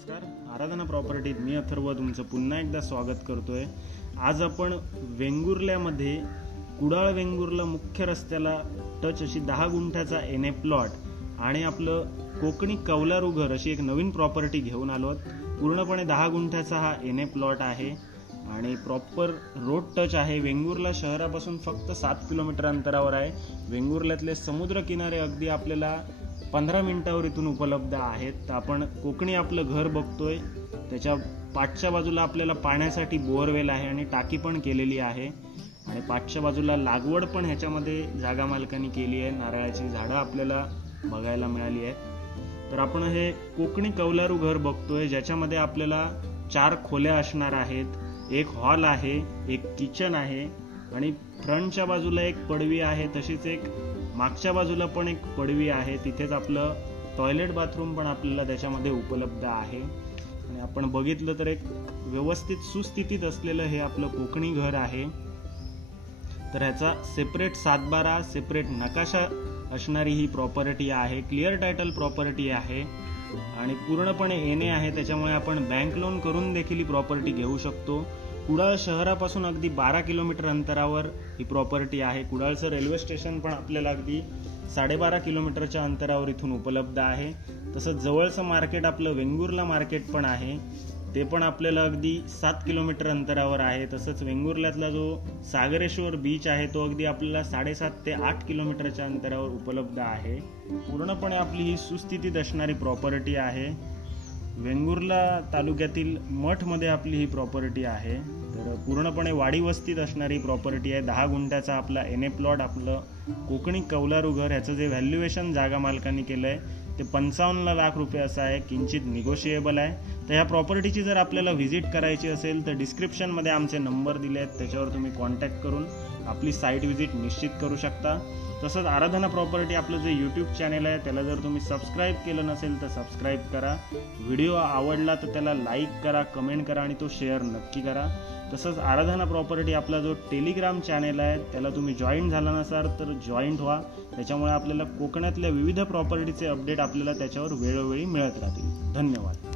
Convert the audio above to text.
नमस्कार, आराधना प्रॉपर्टीत मी अथर्व तुमचं पुन्हा एकदा स्वागत करतोय। आज आपण वेंगुर्ल्यामध्ये कुडाळ वेंगुर्ला मुख्य रस्त्याला टच अशी 10 गुंठ्याचा एनए प्लॉट आणि आपलं कोकणी कौलारू घर अशी एक नवीन प्रॉपर्टी घेऊन आलो। पूर्णपणे 10 गुंठ्याचा हा एनए प्लॉट आहे आणि प्रॉपर रोड टच आहे। वेंगुर्ला शहरापासून फक्त 7 किलोमीटर अंतरावर आहे। वेंगुर्ल्यातले समुद्र किनारे अगदी आपल्याला 15 मिनिटावर इथून उपलब्ध आहेत। तर आपण कोकणी आपलं घर बघतोय, त्याच्या पाठच्या बाजूला आपल्याला पाण्यासाठी बोअरवेल आहे आणि टाकी पण केलेली आहे आणि पाठच्या बाजूला लागवड पण ह्याच्यामध्ये जागा मालकांनी केली आहे। नारळाची झाडं आपल्याला बघायला मिळाली आहेत। तर आपण हे कोकणी कौलारू घर बघतोय, ज्याच्यामध्ये आपल्याला 4 खोल्या असणार आहेत, एक हॉल आहे, एक किचन आहे आणि फ्रंटच्या बाजूला एक पडवी आहे, तशीच एक मागच्या बाजूला पण एक पडवी आहे। तिथेच आपलं टॉयलेट बाथरूम पण आपल्याला त्याच्यामध्ये उपलब्ध आहे आणि आपण बघितलं तर एक व्यवस्थित सुस्थितीत असलेलं हे आपलं कोकणी घर आहे। तर ह्याचा सेपरेट 7/12 सेपरेट नकाशा असणारी ही प्रॉपर्टी आहे। क्लिअर टायटल प्रॉपर्टी आहे आणि पूर्णपणे एनए आहे, त्याच्यामुळे आपण बँक लोन करून देखील ही प्रॉपर्टी घेऊ शकतो। कुडाळ शहरापासून अगदी 12 किलोमीटर अंतरावर ही प्रॉपर्टी आहे। कुडाळचं रेल्वे स्टेशन पण आपल्याला अगदी 12.5 किलोमीटरच्या अंतरावर इथून उपलब्ध आहे। तसंच जवळचं मार्केट आपलं वेंगुर्ला मार्केट पण आहे, ते पण आपल्याला अगदी 7 किलोमीटर अंतरावर आहे। तसंच वेंगुर्ल्यातला जो सागरेश्वर बीच आहे तो अगदी आपल्याला 7.5 ते 8 किलोमीटरच्या अंतरावर उपलब्ध आहे। पूर्णपणे आपली ही सुस्थितीत असणारी प्रॉपर्टी आहे। वेंगुर्ला तालुक्यातील मठमध्ये आपली ही प्रॉपर्टी आहे। तर पूर्णपणे वाडी वस्तीत असणारी प्रॉपर्टी आहे। 10 गुंठ्याचा आपला एनए प्लॉट, आपलं कोकणी कौलारू घर, ह्याचं जे व्हॅल्युएशन जागा मालकांनी केलंय ते 55 लाख रुपये असं आहे, किंचित निगोशिएबल आहे। तर ह्या प्रॉपर्टीची जर आपल्याला व्हिजिट करायची असेल तर डिस्क्रिप्शनमध्ये आमचे नंबर दिले आहेत, त्याच्यावर तुम्ही कॉन्टॅक्ट करून आपली साईट व्हिजिट निश्चित करू शकता। तसंच आराधना प्रॉपर्टी आपलं जे यूट्यूब चॅनल आहे त्याला जर तुम्ही सबस्क्राईब केलं नसेल तर सबस्क्राईब करा। व्हिडिओ आवडला तर त्याला लाईक करा, कमेंट करा आणि तो शेअर नक्की करा। तसंच आराधना प्रॉपर्टी आपला जो टेलिग्राम चॅनल आहे त्याला तुम्ही जॉईन झाला नसाल तर जॉईन व्हा, त्याच्यामुळे आपल्याला कोकणातल्या विविध प्रॉपर्टीचे अपडेट आपल्याला त्याच्यावर वेळोवेळी मिळत राहतील। धन्यवाद।